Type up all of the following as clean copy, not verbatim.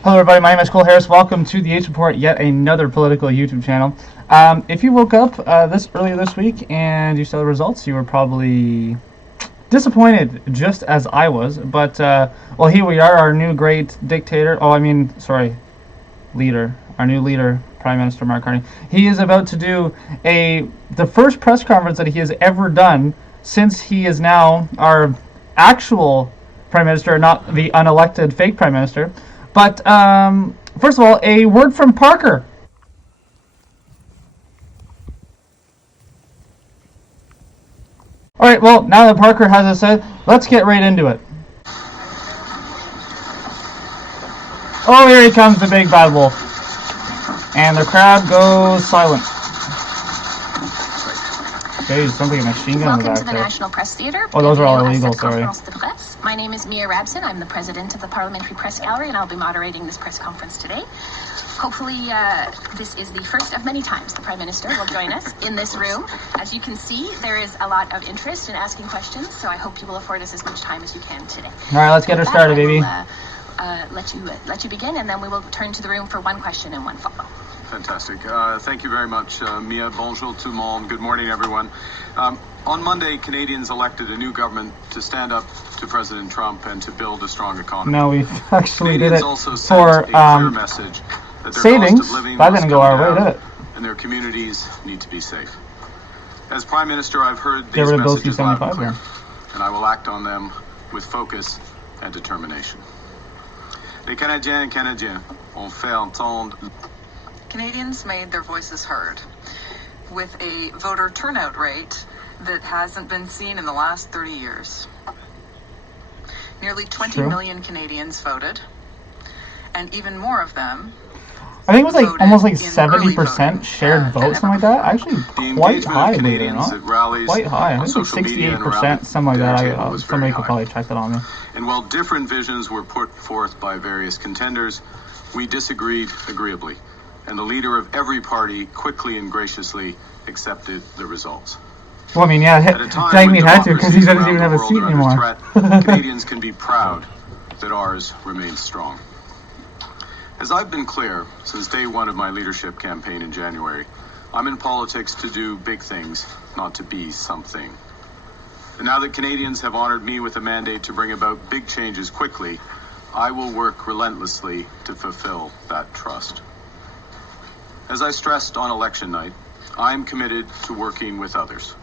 Hello everybody, my name is Cole Harris. Welcome to the H Report, yet another political YouTube channel. If you woke up earlier this week and you saw the results, you were probably disappointed, just as I was. But, well, here we are, our new great dictator. Leader. Our new leader, Prime Minister Mark Carney. He is about to do the first press conference that he has ever done since he is now our actual Prime Minister, not the unelected fake Prime Minister. But, first of all, a word from Parker. Alright, well, now that Parker has it said, let's get right into it. Oh, here he comes, the big bad wolf. And the crowd goes silent. Okay, sounds like a machine gun in the back Welcome to the there. National Press Theatre. Oh, those are all illegal, sorry. My name is Mia Rabson. I'm the president of the Parliamentary Press Gallery, and I'll be moderating this press conference today. Hopefully, this is the first of many times the Prime Minister will join us in this room. As you can see, there is a lot of interest in asking questions, so I hope you will afford us as much time as you can today. All right, let's get her started, baby. Let you begin, and then we will turn to the room for one question and one follow. Fantastic. Thank you very much, Mia. Bonjour tout le monde. Good morning, everyone. On Monday, Canadians elected a new government to stand up to President Trump and to build a strong economy. No, we actually did it also for a clear message that their savings. cost of living That must didn't go come our way, down, did it? and their communities need to be safe. As Prime Minister, I've heard Get these rid of Bill messages loud and C-75 clear, here. and I will act on them with focus and determination. Les Canadiens et Canadiens ont fait entendre. Canadians made their voices heard with a voter turnout rate that hasn't been seen in the last 30 years. Nearly 20 million Canadians voted, and even more of them I think it was like almost like in 70% shared vote, something like that. Actually, quite high, believe it or not. Quite high. I think like 68%, something like that. Somebody could probably check that on me. And while different visions were put forth by various contenders, we disagreed agreeably, and the leader of every party quickly and graciously accepted the results. Well, I mean, yeah, dang, we had to, because he doesn't even have a seat anymore. Canadians can be proud that ours remains strong. As I've been clear since day one of my leadership campaign in January, I'm in politics to do big things, not to be something. And now that Canadians have honored me with a mandate to bring about big changes quickly, I will work relentlessly to fulfill that trust. As I stressed on election night, I'm committed to working with others,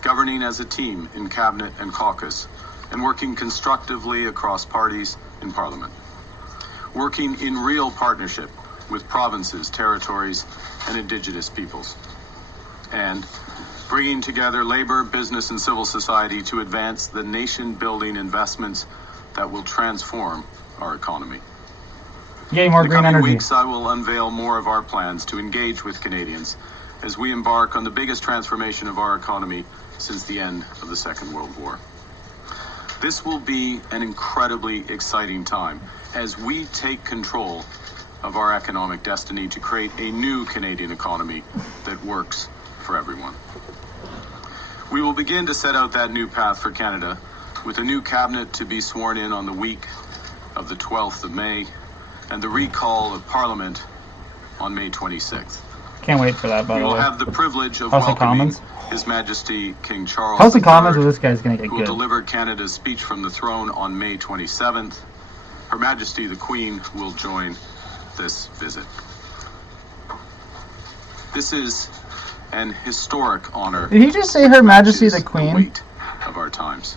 governing as a team in cabinet and caucus, and working constructively across parties in Parliament. Working in real partnership with provinces, territories, and Indigenous peoples. And bringing together labor, business, and civil society to advance the nation-building investments that will transform our economy. Yay, more green energy. In the coming weeks, I will unveil more of our plans to engage with Canadians as we embark on the biggest transformation of our economy since the end of the Second World War. This will be an incredibly exciting time as we take control of our economic destiny to create a new Canadian economy that works for everyone. We will begin to set out that new path for Canada with a new cabinet to be sworn in on the week of the 12th of May and the recall of Parliament on May 26th. Can't wait for that, by the way. We will have the privilege of House of welcoming Commons. His Majesty King Charles House of Commons, III, or this guy's gonna get who will good. deliver Canada's speech from the throne on May 27th. Her Majesty the Queen will join this visit. This is an historic honor. Did he just say Her Majesty the Queen? The weight of our times.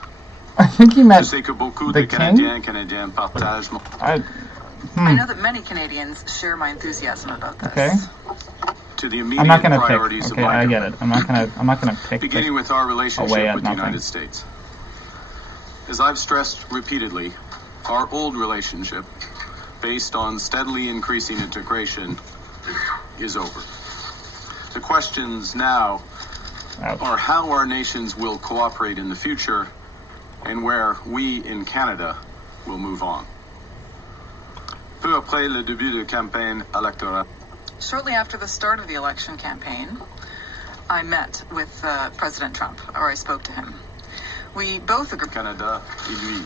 I think he meant Je sais que beaucoup the de king? Canadiens partagent mon... I know that many Canadians share my enthusiasm about this. Okay. To the immediate I'm not gonna pick. priorities Okay, of my I get it. government. I'm not gonna pick. Beginning with our relationship away at with the nothing. United States. As I've stressed repeatedly, our old relationship, based on steadily increasing integration, is over. The questions now are how our nations will cooperate in the future and where we in Canada will move on. Peu après le début de campagne électorale. Shortly after the start of the election campaign, I met with President Trump, or I spoke to him. We both agreed. Canada et lui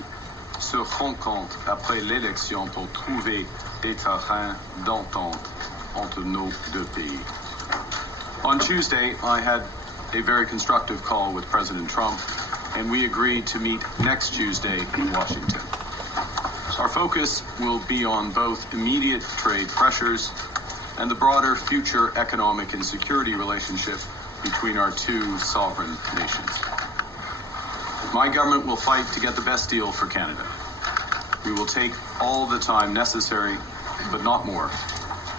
se rencontrent après l'élection pour trouver des terrains d'entente entre nos deux pays. On Tuesday, I had a very constructive call with President Trump, and we agreed to meet next Tuesday in Washington. Our focus will be on both immediate trade pressures and the broader future economic and security relationship between our two sovereign nations. My government will fight to get the best deal for Canada. We will take all the time necessary, but not more,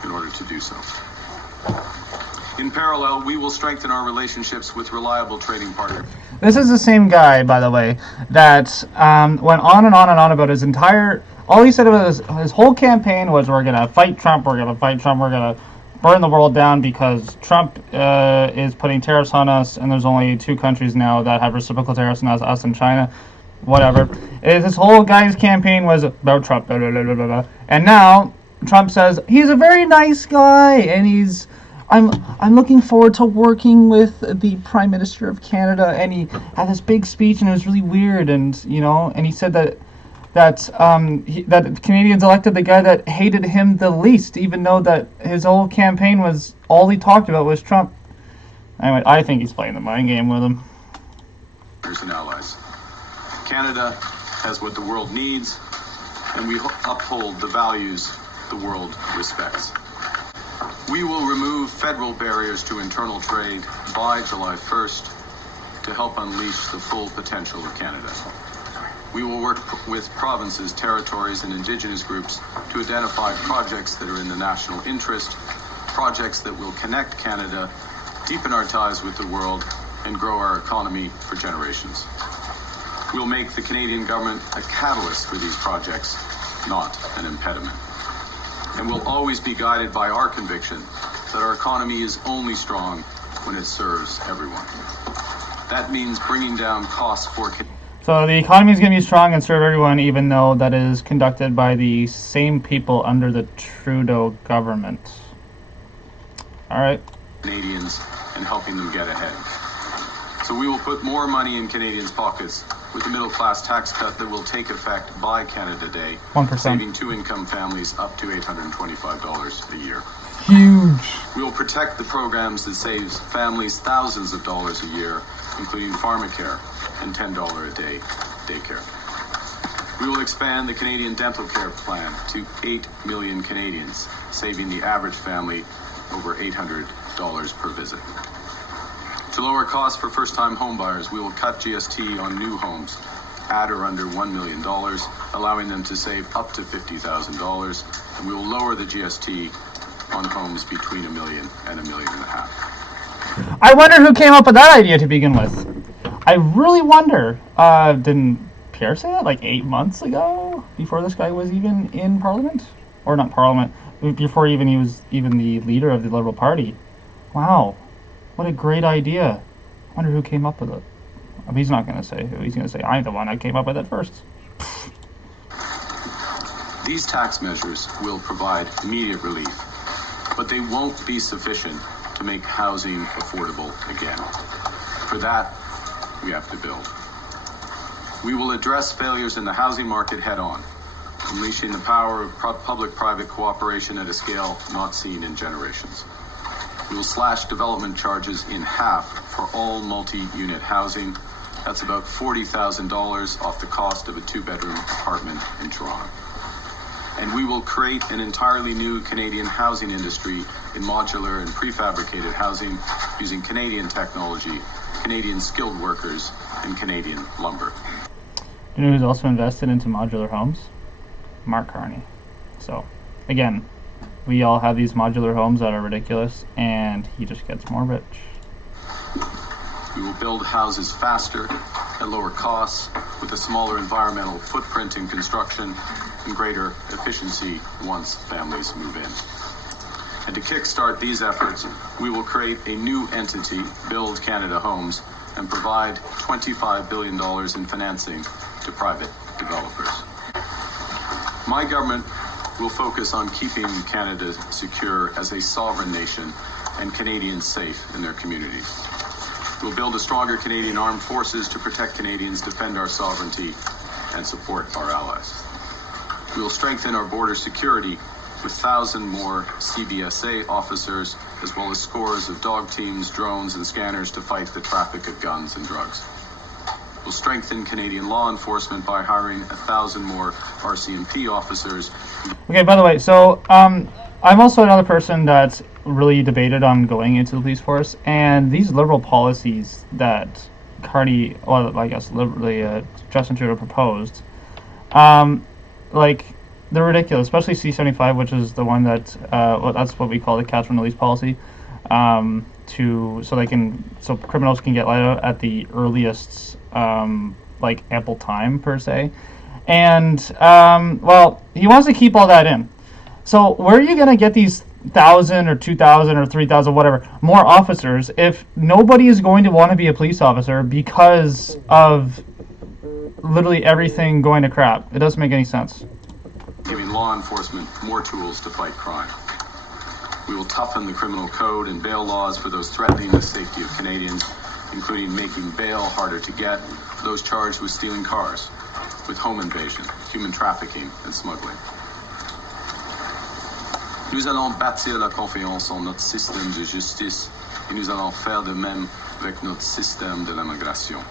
in order to do so. In parallel, we will strengthen our relationships with reliable trading partners. This is the same guy, by the way, that went on and on and on about his entire... All he said about his whole campaign was, we're going to fight Trump, we're going to fight Trump, we're going to burn the world down because Trump is putting tariffs on us, and there's only 2 countries now that have reciprocal tariffs, and that's us and China. Whatever. His whole guy's campaign was about Trump. Blah, blah, blah, blah, blah. And now Trump says he's a very nice guy, and I'm looking forward to working with the Prime Minister of Canada. And he had this big speech, and it was really weird. And and he said that Canadians elected the guy that hated him the least, even though that his whole campaign was all he talked about was Trump. Anyway, I think he's playing the mind game with him. And allies. Canada has what the world needs, and we uphold the values the world respects. We will remove federal barriers to internal trade by July 1st to help unleash the full potential of Canada. We will work with provinces, territories, and Indigenous groups to identify projects that are in the national interest, projects that will connect Canada, deepen our ties with the world, and grow our economy for generations. We'll make the Canadian government a catalyst for these projects, not an impediment. And we'll always be guided by our conviction that our economy is only strong when it serves everyone. That means bringing down costs for... So the economy is going to be strong and serve everyone, even though that is conducted by the same people under the Trudeau government. All right. Canadians and helping them get ahead. So we will put more money in Canadians' pockets with the middle-class tax cut that will take effect by Canada Day, 1%. saving 2-income families up to $825 a year. Huge. We will protect the programs that saves families thousands of dollars a year, including pharmacare and $10 a day daycare. We will expand the Canadian dental care plan to 8 million Canadians, saving the average family over $800 per visit. To lower costs for first-time homebuyers, we will cut GST on new homes at or under $1 million, allowing them to save up to $50,000, and we will lower the GST on homes between $1 million and $1.5 million. I wonder who came up with that idea to begin with. I really wonder. Didn't Pierre say that like 8 months ago, before this guy was even in Parliament? Or not Parliament, before even he was even the leader of the Liberal Party. Wow. What a great idea. I wonder who came up with it. He's not going to say who. He's going to say, I'm the one that came up with it first. These tax measures will provide immediate relief, but they won't be sufficient to make housing affordable again. For that, we have to build. We will address failures in the housing market head-on, unleashing the power of public-private cooperation at a scale not seen in generations. We will slash development charges in half for all multi-unit housing. That's about $40,000 off the cost of a 2-bedroom apartment in Toronto. And we will create an entirely new Canadian housing industry in modular and prefabricated housing using Canadian technology, Canadian skilled workers, and Canadian lumber. You know who's also invested into modular homes? Mark Carney. So, again, we all have these modular homes that are ridiculous, and he just gets more rich. We will build houses faster, at lower costs, with a smaller environmental footprint in construction, and greater efficiency once families move in. And to kickstart these efforts, we will create a new entity, Build Canada Homes, and provide $25 billion in financing to private developers. My government will focus on keeping Canada secure as a sovereign nation and Canadians safe in their communities. We'll build a stronger Canadian armed forces to protect Canadians, defend our sovereignty, and support our allies. We will strengthen our border security with 1,000 more CBSA officers, as well as scores of dog teams, drones, and scanners to fight the traffic of guns and drugs. We'll strengthen Canadian law enforcement by hiring 1,000 more RCMP officers. Okay, by the way, so I'm also another person that's really debated on going into the police force, and these liberal policies that Carney, well, I guess liberally Justin Trudeau proposed, like, they're ridiculous, especially C-75, which is the one that that's what we call the catch and release policy, so criminals can get let out at the earliest like ample time per se, and well, he wants to keep all that in. So where are you gonna get these 1,000 or 2,000 or 3,000 whatever more officers if nobody is going to want to be a police officer because of literally everything going to crap? It doesn't make any sense. Giving law enforcement more tools to fight crime. We will toughen the criminal code and bail laws for those threatening the safety of Canadians, including making bail harder to get for those charged with stealing cars, with home invasion, human trafficking, and smuggling. Nous allons bâtir la confiance en notre système de justice et nous allons faire de même avec notre système de l'immigration.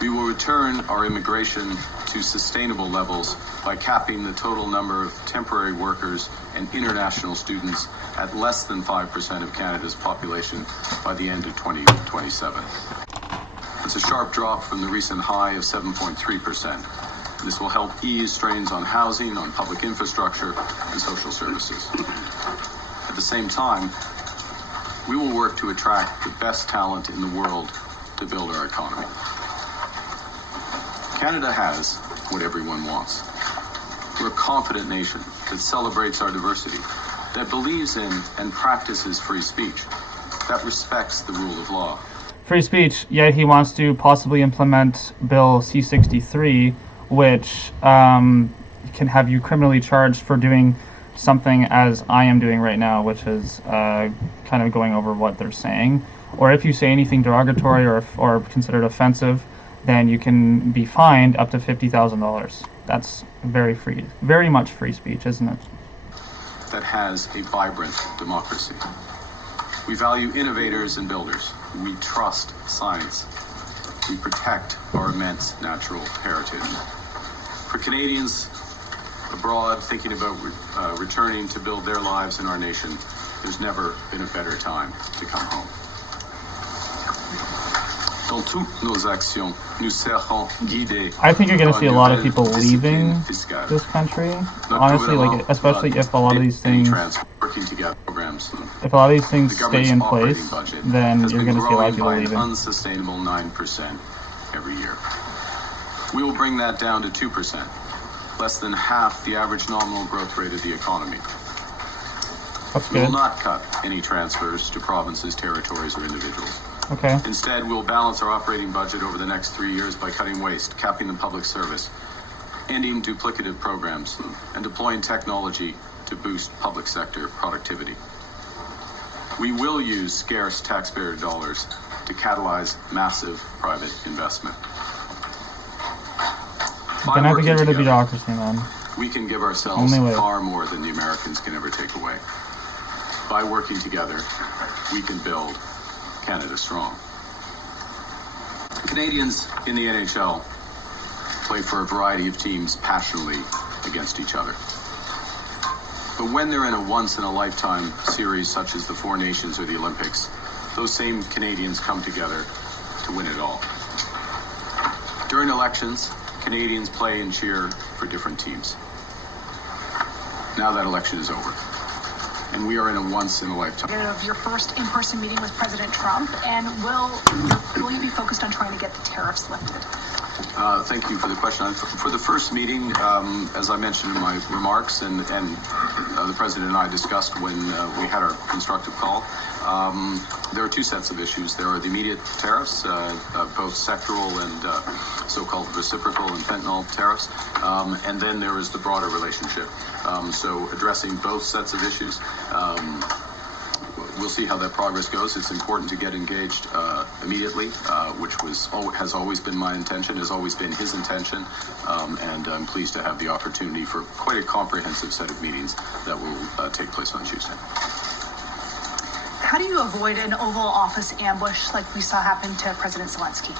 We will return our immigration to sustainable levels by capping the total number of temporary workers and international students at less than 5% of Canada's population by the end of 2027. It's a sharp drop from the recent high of 7.3%. This will help ease strains on housing, on public infrastructure, and social services. At the same time, we will work to attract the best talent in the world to build our economy. Canada has what everyone wants. We're a confident nation that celebrates our diversity, that believes in and practices free speech, that respects the rule of law. Free speech, yet he wants to possibly implement Bill C-63, which can have you criminally charged for doing something as I am doing right now, which is kind of going over what they're saying. Or if you say anything derogatory or considered offensive, then you can be fined up to $50,000. That's very much free speech, isn't it? That has a vibrant democracy. We value innovators and builders. We trust science. We protect our immense natural heritage. For Canadians abroad thinking about returning to build their lives in our nation, there's never been a better time to come home. Dans toutes nos actions, nous serons guidés. I think you're going to see a lot of people leaving this country. Honestly, like especially if a lot of these things, stay in place, then you're going to see a lot of people leaving. Unsustainable 9% every year. We will bring that down to 2%, less than half the average nominal growth rate of the economy. That's good. We will not cut any transfers to provinces, territories, or individuals. Okay. Instead, we'll balance our operating budget over the next 3 years by cutting waste, capping the public service, ending duplicative programs, and deploying technology to boost public sector productivity. We will use scarce taxpayer dollars to catalyze massive private investment. You're gonna have to get rid of bureaucracy, man. We can give ourselves far more than the Americans can ever take away. By working together, we can build Canada strong. Canadians in the NHL play for a variety of teams passionately against each other. But when they're in a once-in-a-lifetime series such as the Four Nations or the Olympics, those same Canadians come together to win it all. During elections, Canadians play and cheer for different teams. Now that election is over, and we are in a once-in-a-lifetime. Of your first in-person meeting with President Trump, and will you be focused on trying to get the tariffs lifted? Thank you for the question. For the first meeting, as I mentioned in my remarks, and the President and I discussed when we had our constructive call, there are two sets of issues. There are the immediate tariffs, both sectoral and so-called reciprocal and fentanyl tariffs, and then there is the broader relationship. So addressing both sets of issues. we'll see how that progress goes. It's important to get engaged immediately, which has always been my intention, has always been his intention, and I'm pleased to have the opportunity for quite a comprehensive set of meetings that will take place on Tuesday. How do you avoid an Oval Office ambush like we saw happen to President Zelensky?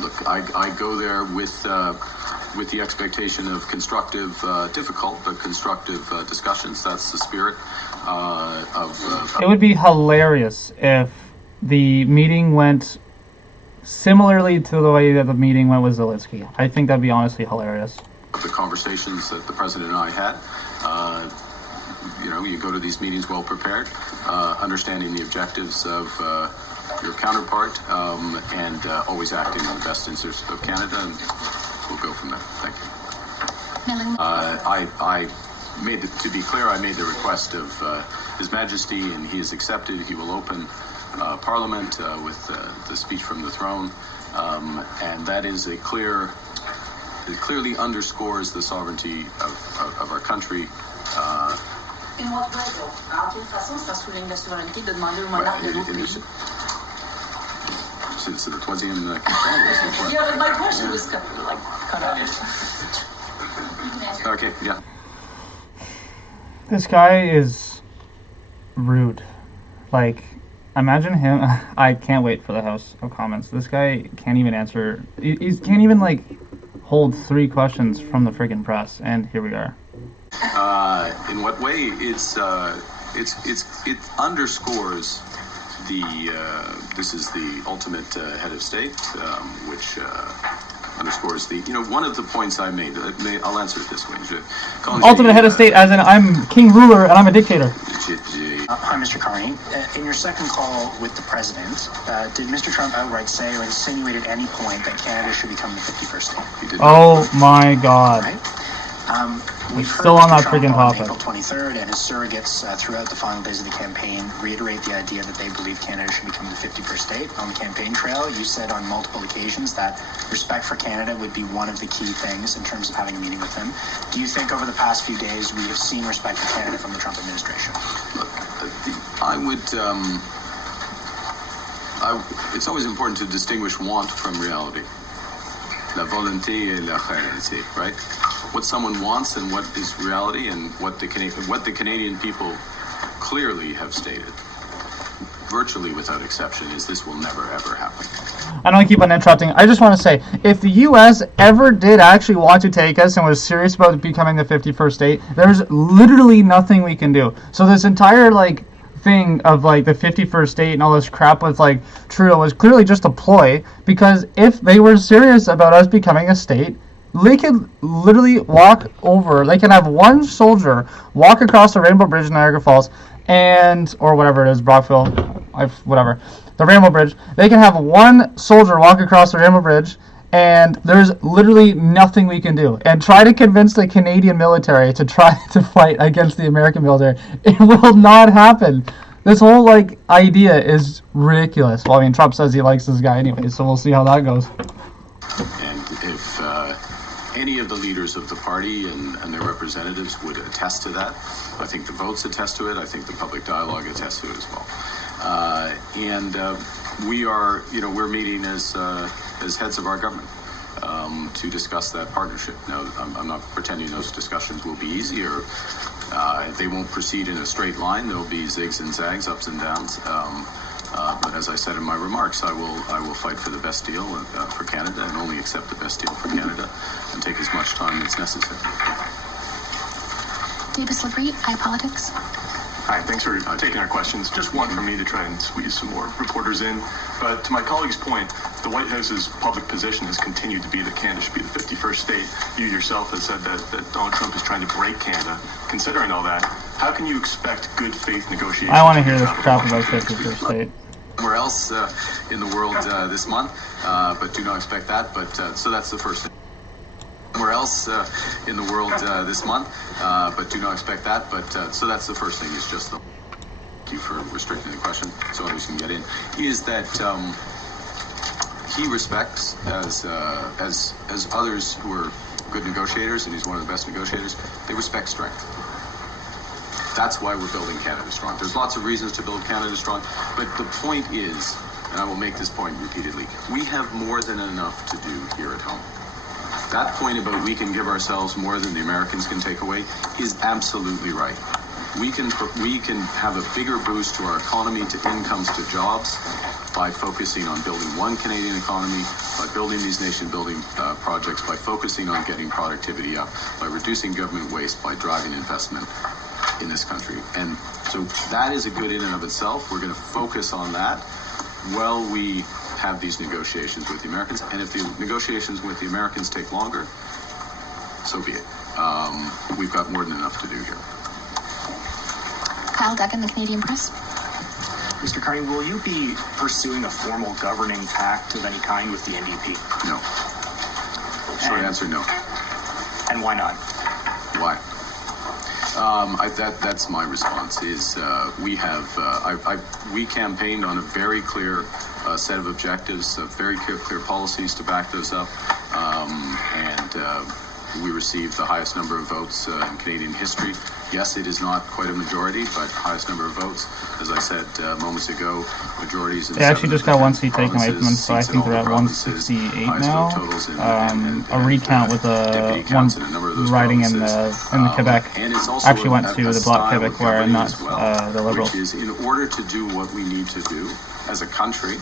Look, I go there with the expectation of constructive, difficult, but constructive discussions. That's the spirit It would be hilarious if the meeting went similarly to the way that the meeting went with Zelensky. I think that'd be honestly hilarious. The conversations that the president and I had, you go to these meetings well prepared, understanding the objectives of your counterpart, and always acting in the best interest of Canada, and we'll go from there. Thank you. To be clear, I made the request of His Majesty, and he has accepted. He will open Parliament with the speech from the throne, and that is it clearly underscores the sovereignty of our country. In what way, though? D'une façon, ça souligne la souveraineté de demander au monarque de votre pays. C'est la troisième question. Yeah, my question was cut off. Okay, yeah. This guy is rude. Like, imagine him. I can't wait for the House of Commons. This guy can't even answer. He can't even, like, hold 3 questions from the friggin' press, and here we are. In what way? It underscores this is the ultimate head of state, which underscores one of the points I made. I'll answer it this way. Ultimate head of state, as in I'm king ruler and I'm a dictator. Hi, Mr. Carney. In your second call with the president, did Mr. Trump outright say or insinuate at any point that Canada should become the 51st state? He did Oh my God. Right? We've heard Still on Mr. that Trump friggin' on topic. April 23rd and his surrogates throughout the final days of the campaign reiterate the idea that they believe Canada should become the 51st state. On the campaign trail, you said on multiple occasions that respect for Canada would be one of the key things in terms of having a meeting with him. Do you think over the past few days we have seen respect for Canada from the Trump administration? Look, it's always important to distinguish want from reality. La volonté et la réalité, right? What someone wants and what is reality, and what the Canadian people clearly have stated, virtually without exception, is this will never ever happen. I don't keep on interrupting. I just want to say, if the U.S. ever did actually want to take us and was serious about becoming the 51st state, there's literally nothing we can do. So this entire thing of the 51st state and all this crap with Trudeau was clearly just a ploy, because if they were serious about us becoming a state, they could literally walk over. They can have one soldier walk across the Rainbow Bridge in Niagara Falls, or whatever it is, Brockville, whatever, the Rainbow Bridge. They can have one soldier walk across the Rainbow Bridge, and there's literally nothing we can do. And try to convince the Canadian military to try to fight against the American military. It will not happen. This whole idea is ridiculous. Well, I mean, Trump says he likes this guy anyway, so we'll see how that goes. And if any of the leaders of the party and their representatives would attest to that, I think the votes attest to it. I think the public dialogue attests to it as well. We are, we're meeting as heads of our government to discuss that partnership. Now, I'm not pretending those discussions will be easy, or they won't proceed in a straight line. There'll be zigs and zags, ups and downs. But as I said in my remarks, I will fight for the best deal for Canada, and only accept the best deal for Canada, and take as much time as necessary. Davis Labrie, iPolitics. Hi, thanks for taking our questions. Just one from me to try and squeeze some more reporters in. But to my colleague's point, the White House's public position has continued to be that Canada should be the 51st state. You yourself have said that Donald Trump is trying to break Canada. Considering all that, how can you expect good faith negotiations? I want to hear this crap about 51st state. Somewhere else in the world this month, but do not expect that. But so that's the first thing. Somewhere else in the world this month, but do not expect that. But so that's the first thing. Is just thank you for restricting the question so others can get in. Is that he respects as others who are good negotiators, and he's one of the best negotiators. They respect strength. That's why we're building Canada Strong. There's lots of reasons to build Canada Strong, but the point is, and I will make this point repeatedly, we have more than enough to do here at home. That point about we can give ourselves more than the Americans can take away is absolutely right. We can have a bigger boost to our economy, to incomes, to jobs, by focusing on building one Canadian economy, by building these nation-building projects, by focusing on getting productivity up, by reducing government waste, by driving investment in this country. And so that is a good in and of itself. We're going to focus on that while we have these negotiations with the Americans. And if the negotiations with the Americans take longer, so be it. We've got more than enough to do here. Kyle Duggan, the Canadian Press. Mr. Carney, will you be pursuing a formal governing pact of any kind with the NDP? No. Short answer, no. And why not? Why? That's my response. Is we campaigned on a very clear set of objectives, very clear policies to back those up, and we received the highest number of votes in Canadian history. Yes, it is not quite a majority, but highest number of votes. As I said moments ago, majorities in they actually just got one seat taken away from them, so I think they're at 168 now. A recount with one riding in the Quebec actually went to the Bloc Québécois and not the Liberals. Which is, in order to do what we need to do as a country,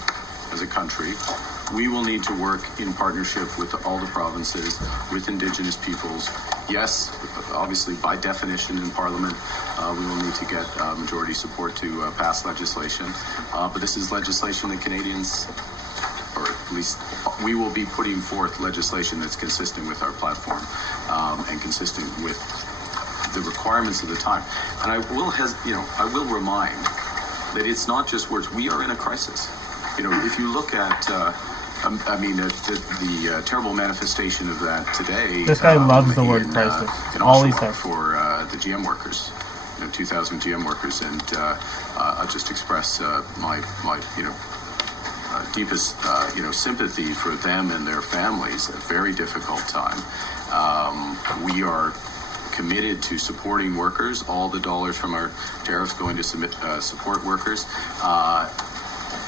we will need to work in partnership with all the provinces, with Indigenous peoples. Yes, obviously, by definition in Parliament, we will need to get majority support to pass legislation. But this is legislation that Canadians, or at least we will be putting forth legislation that's consistent with our platform and consistent with the requirements of the time. And I will remind that it's not just words. We are in a crisis. If you look at, the terrible manifestation of that today. This guy loves the word crisis. All he says. For the GM workers, 2,000 GM workers, and I'll just express my deepest sympathy for them and their families. A very difficult time. We are committed to supporting workers. All the dollars from our tariffs going to support workers.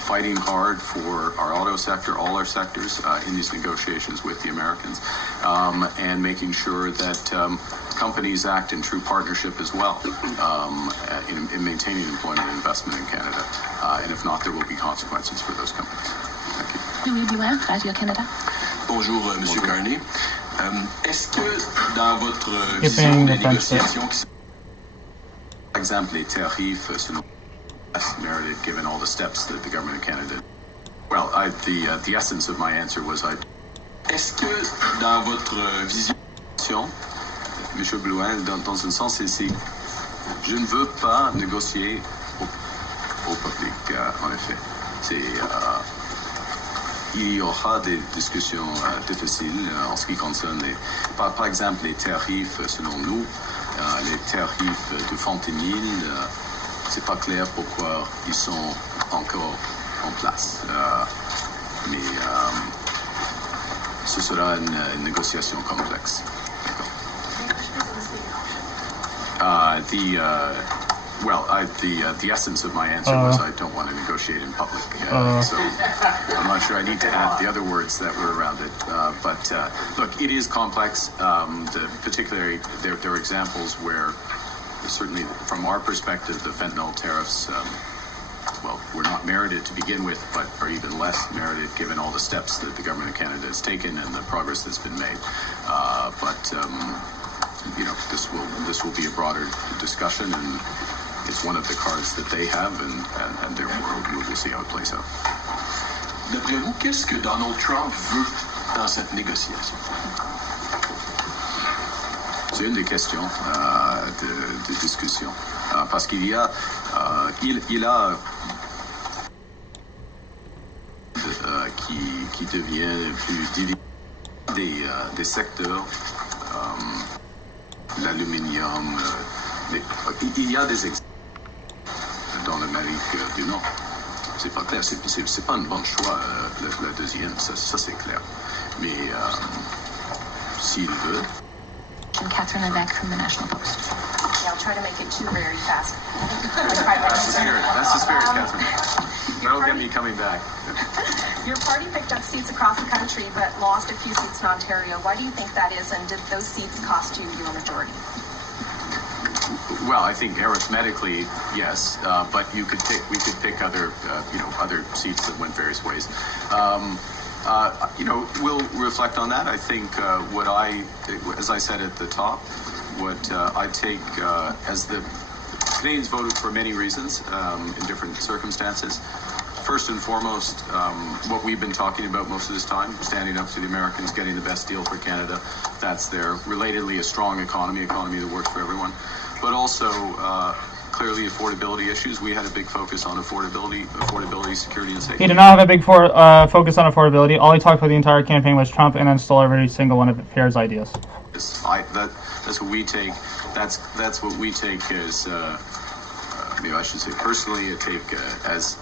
Fighting hard for our auto sector, all our sectors in these negotiations with the Americans, and making sure that companies act in true partnership as well in maintaining employment and investment in Canada. And if not, there will be consequences for those companies. Thank you. Louis Blouin, Radio-Canada. Bonjour, Monsieur Carney. Est-ce que dans votre vision des négociations, par exemple, les tarifs selon merited, given all the steps that the government of Canada. Well, the essence of my answer was Est-ce que dans votre vision, Monsieur Blouin, dans un sens, c'est je ne veux pas négocier au public, en effet. Il y aura des discussions difficiles en ce qui concerne par exemple les tarifs selon nous, les tarifs de fentanyl. C'est pas clair pourquoi ils sont encore en place. Mais ce sera une négociation complexe. The essence of my answer was I don't want to negotiate in public. So I'm not sure I need to add the other words that were around it. But look, it is complex. Particularly, there are examples where certainly from our perspective, the fentanyl tariffs, were not merited to begin with, but are even less merited given all the steps that the government of Canada has taken and the progress that's been made. This will be a broader discussion, and it's one of the cards that they have, and therefore we'll see how it plays out. D'après vous, qu'est-ce que Donald Trump veut dans cette négociation? C'est une des questions de discussion, parce qu'il y a, il a qui devient plus divisé des secteurs, l'aluminium, il y a des exemples dans l'Amérique du Nord. C'est pas clair, c'est pas un bon choix la deuxième, ça c'est clair. Mais s'il veut. Catherine Levesque from the National Post. try to make it too very fast. That's the spirit, Catherine. That'll get me coming back. Your party picked up seats across the country, but lost a few seats in Ontario. Why do you think that is, and did those seats cost you your majority? Well, I think arithmetically, yes, but we could pick other, other seats that went various ways. We'll reflect on that. I think as I said at the top, what I take as the Canadians voted for many reasons in different circumstances. First and foremost, what we've been talking about most of this time, standing up to the Americans, getting the best deal for Canada. That's there. Relatedly, a strong economy that works for everyone. But also, clearly, affordability issues. We had a big focus on affordability, security, and safety. He did not have a big focus on affordability. All he talked about the entire campaign was Trump, and then stole every single one of Pierre's ideas. That's what we take. That's what we take as. Maybe I should say personally, I take as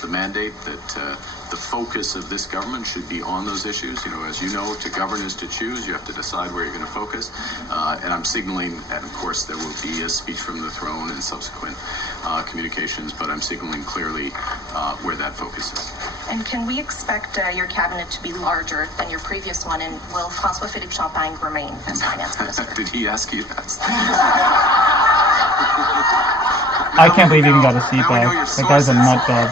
the mandate that the focus of this government should be on those issues. As you know, to govern is to choose. You have to decide where you're going to focus. And I'm signaling, and of course there will be a speech from the throne and subsequent communications, but I'm signaling clearly where that focus is. And can we expect your cabinet to be larger than your previous one, and will François-Philippe Champagne remain as finance minister? Did he ask you that? I can't believe he even got a seat there. The guy's a nut job.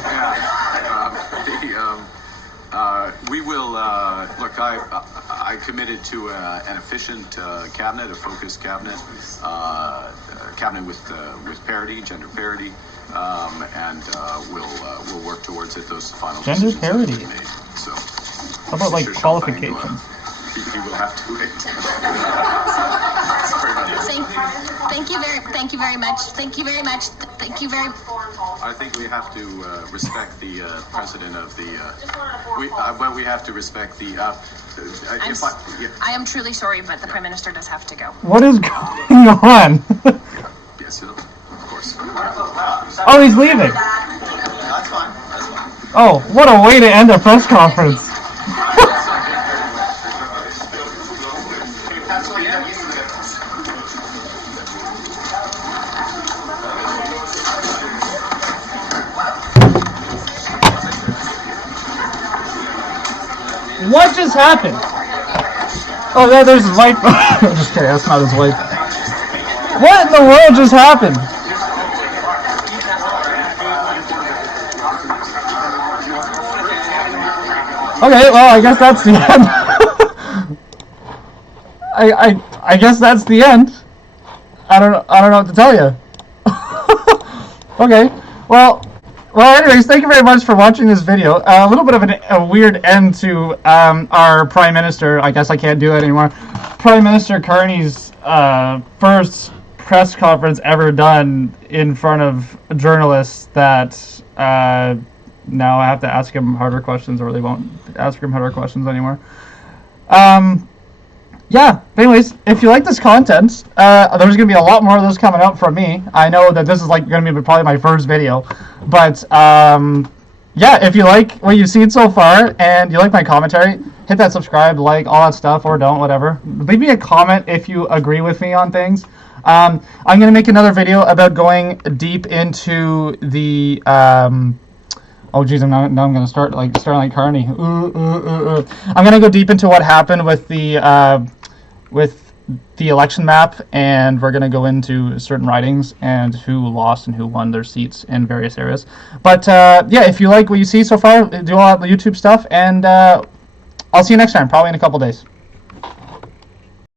We will look. I committed to an efficient cabinet, a focused cabinet, cabinet with parity, gender parity, and we'll work towards it. Those final gender parity. Made. So, how about like qualifications? You will have to wait. Thank you very much. I think we have to respect the president of the. We have to respect the. I am truly sorry, but the Prime Minister does have to go. What is going on? Yes, of course. Oh, he's leaving. That's fine. Oh, what a way to end a press conference. What just happened? Oh, there's his wife. Just kidding, that's not his wife. What in the world just happened? Okay, well, I guess that's the end. I guess that's the end. I don't know what to tell you. Okay, well, anyways, thank you very much for watching this video. A little bit of a weird end to our Prime Minister. I guess I can't do that anymore. Prime Minister Carney's first press conference ever done in front of journalists that now I have to ask him harder questions, or they won't ask him harder questions anymore. Yeah, anyways, if you like this content, there's going to be a lot more of those coming out from me. I know that this is like going to be probably my first video, but yeah, if you like what you've seen so far and you like my commentary, hit that subscribe, like, all that stuff, or don't, whatever. Leave me a comment if you agree with me on things. I'm going to make another video about going deep into the oh geez, now I'm gonna start like Carney. I'm gonna go deep into what happened with the election map, and we're gonna go into certain ridings and who lost and who won their seats in various areas. But yeah, if you like what you see so far, do all the YouTube stuff, and I'll see you next time, probably in a couple days.